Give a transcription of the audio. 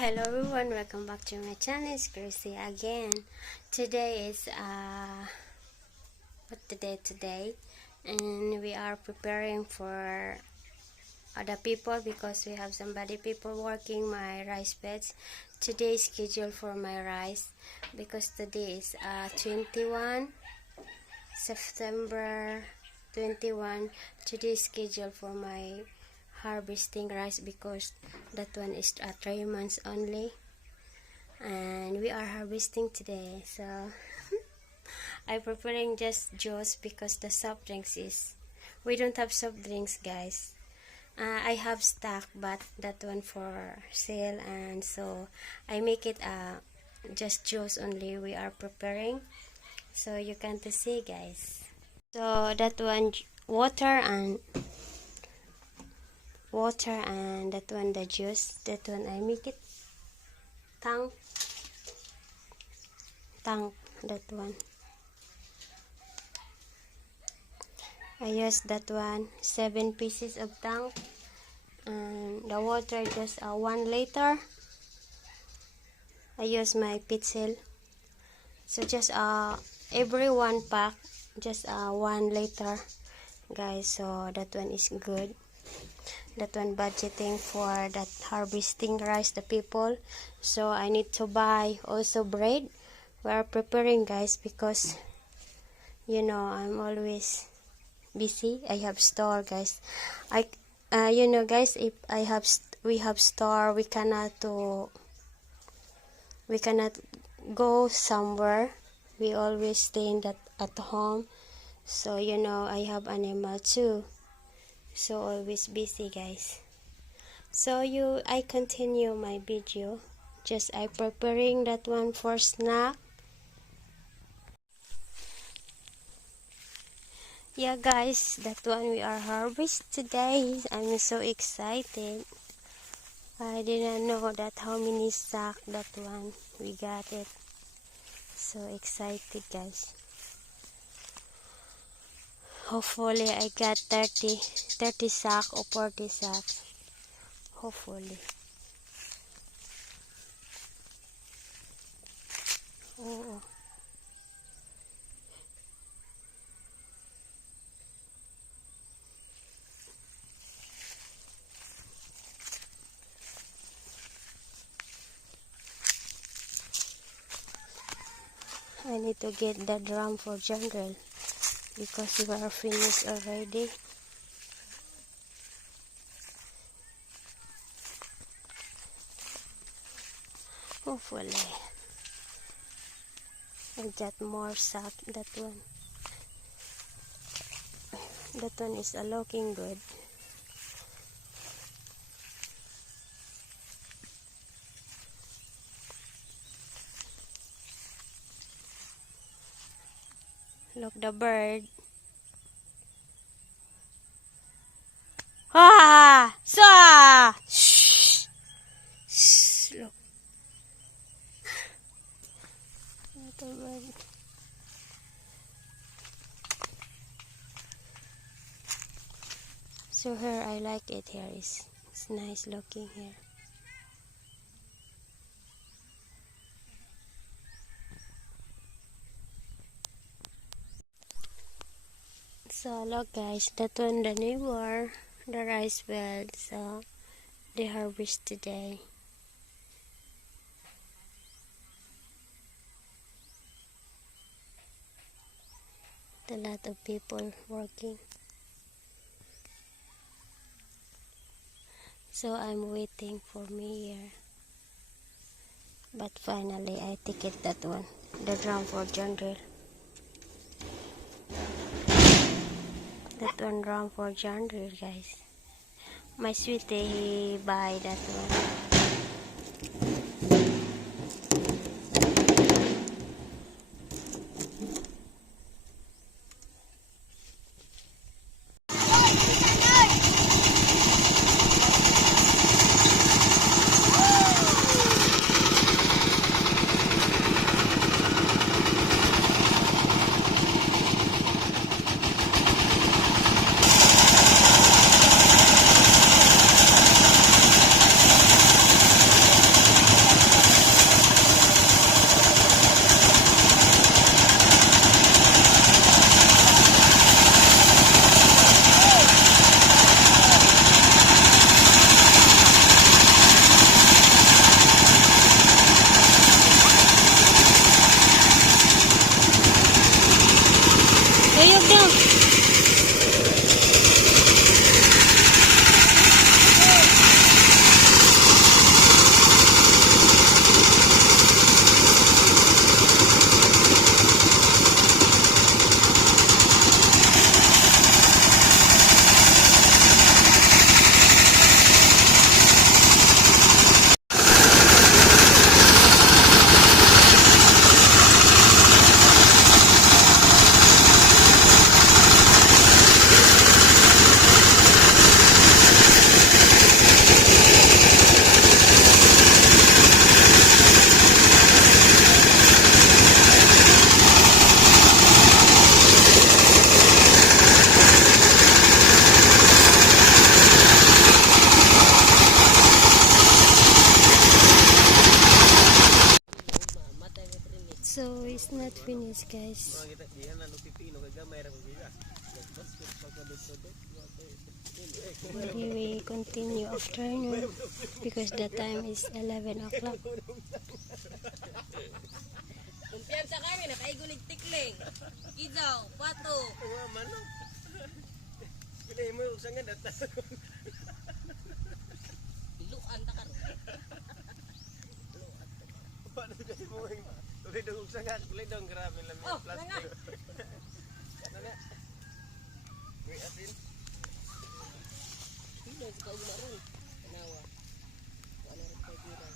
Hello everyone, welcome back to my channel. It's Chrissy again. Today is what the day today, and we are preparing for other people because we have somebody people working my rice beds. Today is scheduled for my rice because today is 21 September 21. Today is scheduled for my harvesting rice because that one is 3 months only, and we are harvesting today. So I'm preparing just juice because the soft drinks is we don't have soft drinks, guys. I have stock, but that one for sale, and so I make it just juice only we are preparing, so you can see, guys. So that one water and that one the juice. That one I make it tank, that one I use that one 7 pieces of tank, and the water just 1 liter. I use my pitsil, so just every 1 pack just 1 liter, guys. So that one is good. That one budgeting for that harvesting rice the people. So I need to buy also bread. We are preparing, guys, because you know I'm always busy. I have store, guys. You know, guys, if we have store, we cannot go somewhere. We always stay in that at home. So you know I have animal too, so always busy, guys. So I continue my video. Just I preparing that one for snack. Yeah, guys, that one we are harvest today. I'm so excited. I didn't know that how many sack that one we got it. So excited, guys. Hopefully I got 30 sack or 40 sacks. Hopefully. Oh. I need to get the drum for jungle because we are finished already. Hopefully I got more sack. That one is looking good. Look the bird. Shh. Shh. Look. The bird. So here I like it. Here it's nice looking here. So look, guys, that one the neighbor, the rice bed. So they harvest today. A lot of people working. So I'm waiting for me here. But finally I take it that one. The drum for jungle. That one drum for jungle, guys. My sweetie, he buy that one. It's not finished, guys. Maybe we continue afternoon because the time is 11 o'clock. Kumpiyansa kami, nakaigulig tikling. Idaw, pato. Pilih mo usangan data. Iluan ta karon. Paano kasi mo yung tuloy dong usangan, tuloy dong grabe lang yung plastic. Ano na? May asin. Hindi sa kaugma ron. Kanawa. Ano rin kay Giran.